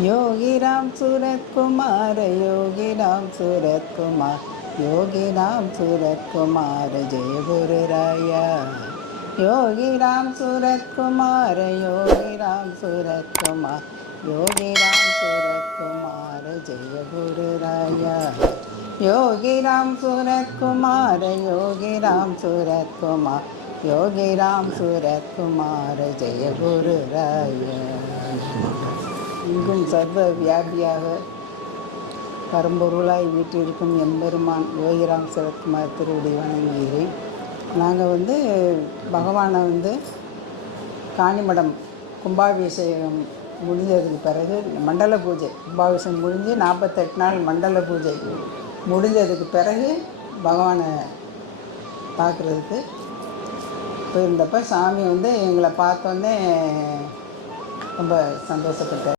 योगी राम सूरत कुमार, योगी राम सूरत कुमार, योगी राम सूरत कुमार, जय गुरु राया। योगी राम सूरत कुमार, योगी राम सूरत कुमार, योगी राम सूरत कुमार, जय गुरु राया। योगी राम सूरत कुमार, योगी राम सूरत कुमार, योगी राम सूरत कुमार, जय गुरु राया। இங்கும் சர்வ வியாபியாக பரம்பொருளாய் வீற்றிருக்கும் எம்பெருமான் யோகிராம் சரத்குமார் திருவடி வணங்குகிறேன். நாங்கள் பகவானை காணிமடம் கும்பாபிஷேகம் முடிஞ்சதுக்கு பிறகு மண்டல பூஜை, கும்பாபிஷேகம் முடிஞ்சு 48 நாள் மண்டல பூஜை முடிஞ்சதுக்கு பிறகு பகவானை பார்க்குறதுக்கு போயிருந்தப்போ சாமி எங்களை பார்த்தோன்னே ரொம்ப சந்தோஷப்பட்டார்.